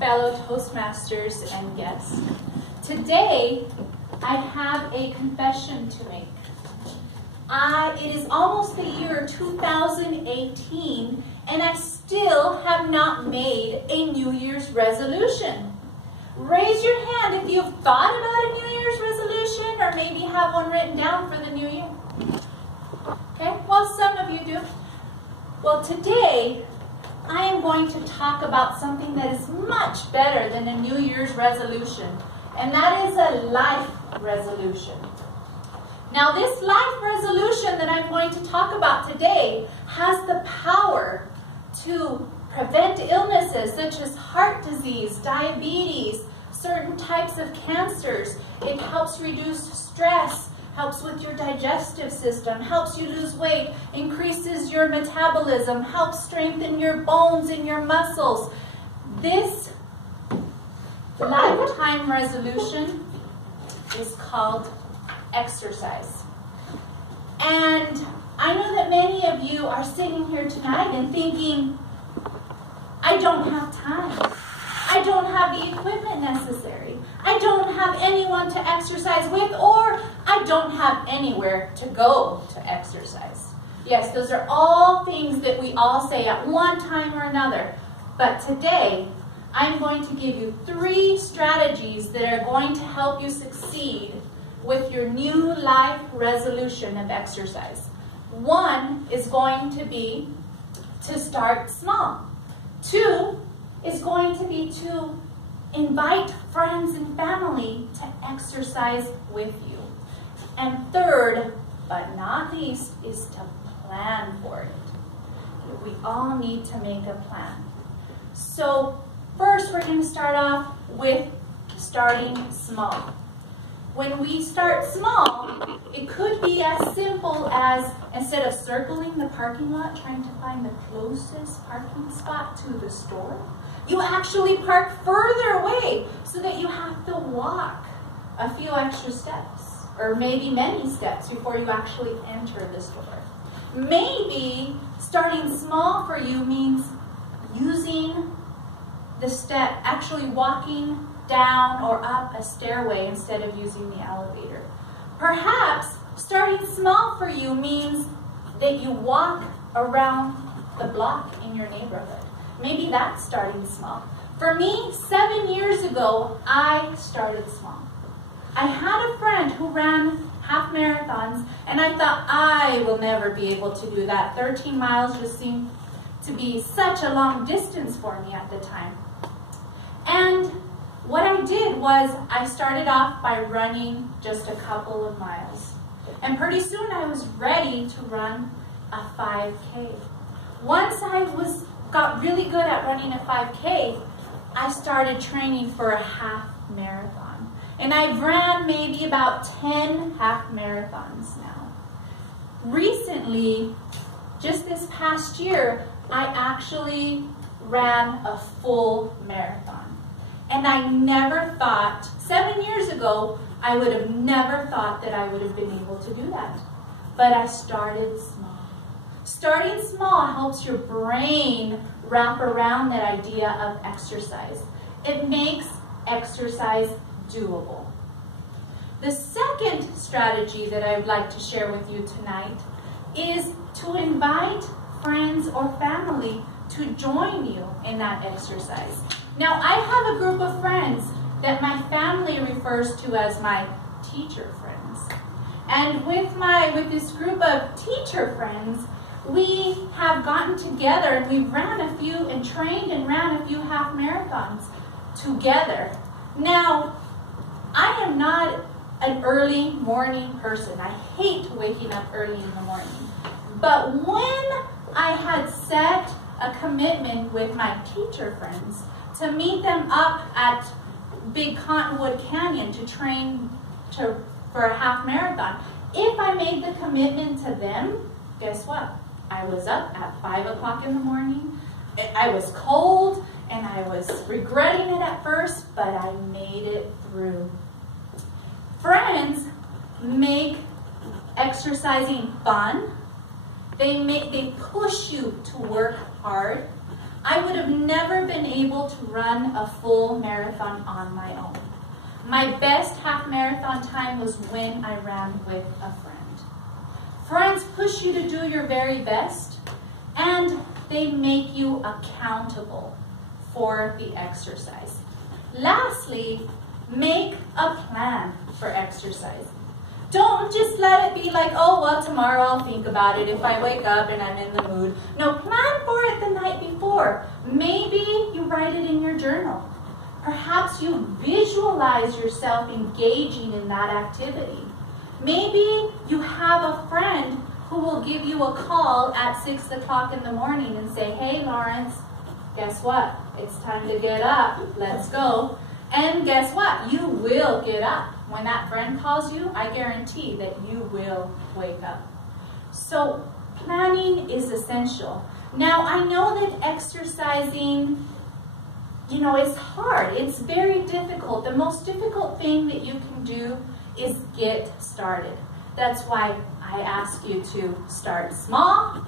fellow Toastmasters and guests. Today, I have a confession to make. It is almost the year 2018, and I still have not made a New Year's resolution. Raise your hand if you've thought about a New Year's resolution or maybe have one written down for the new year. Okay, well, some of you do. Well, today, I am going to talk about something that is much better than a New Year's resolution, and that is a life resolution. Now, this life resolution that I'm going to talk about today has the power to prevent illnesses such as heart disease, diabetes, certain types of cancers. It helps reduce stress, helps with your digestive system, helps you lose weight, increases your metabolism, helps strengthen your bones and your muscles. This lifetime resolution is called exercise. And I know that many of you are sitting here tonight and thinking, I don't have time. I don't have the equipment necessary. I don't have anyone to exercise with, or I don't have anywhere to go to exercise. Yes, those are all things that we all say at one time or another. But today, I'm going to give you 3 strategies that are going to help you succeed with your new life resolution of exercise. One is going to be to start small. 2 is going to be to invite friends and family to exercise with you. And 3rd, but not least, is to plan for it. We all need to make a plan. So first, we're going to start off with starting small. When we start small, it could be as simple as, instead of circling the parking lot trying to find the closest parking spot to the store, you actually park further away so that you have to walk a few extra steps, or maybe many steps before you actually enter the store. Maybe starting small for you means using the step, actually walking down or up a stairway instead of using the elevator. Perhaps starting small for you means that you walk around the block in your neighborhood. Maybe that's starting small. For me, 7 years ago, I started small. I had a friend who ran half marathons, and I thought I will never be able to do that. 13 miles just seemed to be such a long distance for me at the time. And what I did was I started off by running just a couple of miles. And pretty soon I was ready to run a 5K. Once I got really good at running a 5K, I started training for a half marathon. And I've ran maybe about 10 half marathons now. Recently, just this past year, I actually ran a full marathon. And I never thought, 7 years ago, I would have never thought that I would have been able to do that. But I started small. Starting small helps your brain wrap around that idea of exercise. It makes exercise doable. The second strategy that I would like to share with you tonight is to invite friends or family to join you in that exercise. Now, I have a group of friends that my family refers to as my teacher friends. And with this group of teacher friends, we have gotten together and we've ran a few and trained and ran a few half marathons together. Now, I am not an early morning person. I hate waking up early in the morning. But when I had set a commitment with my teacher friends to meet them up at Big Cottonwood Canyon to train for a half marathon, if I made the commitment to them, guess what? I was up at 5 o'clock in the morning. I was cold and I was regretting it at first, but I made it through. Friends make exercising fun. They push you to work hard. I would have never been able to run a full marathon on my own. My best half marathon time was when I ran with a friend. Friends push you to do your very best, and they make you accountable for the exercise. Lastly, make a plan for exercise. Don't just let it be like, oh, well, tomorrow I'll think about it if I wake up and I'm in the mood. No, plan for it the night before. Maybe you write it in your journal. Perhaps you visualize yourself engaging in that activity. Maybe you have a friend who will give you a call at 6 o'clock in the morning and say, hey, Lawrence, guess what? It's time to get up. Let's go. And guess what? You will get up. When that friend calls you, I guarantee that you will wake up. So planning is essential. Now, I know that exercising, is hard. It's very difficult. The most difficult thing that you can do is get started. That's why I ask you to start small,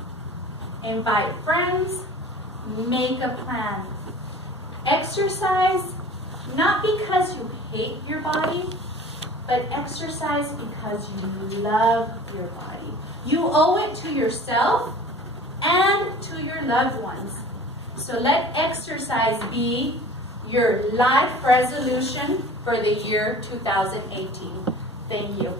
invite friends, make a plan. Exercise, not because you hate your body, but exercise because you love your body. You owe it to yourself and to your loved ones. So let exercise be your life resolution for the year 2018. Thank you.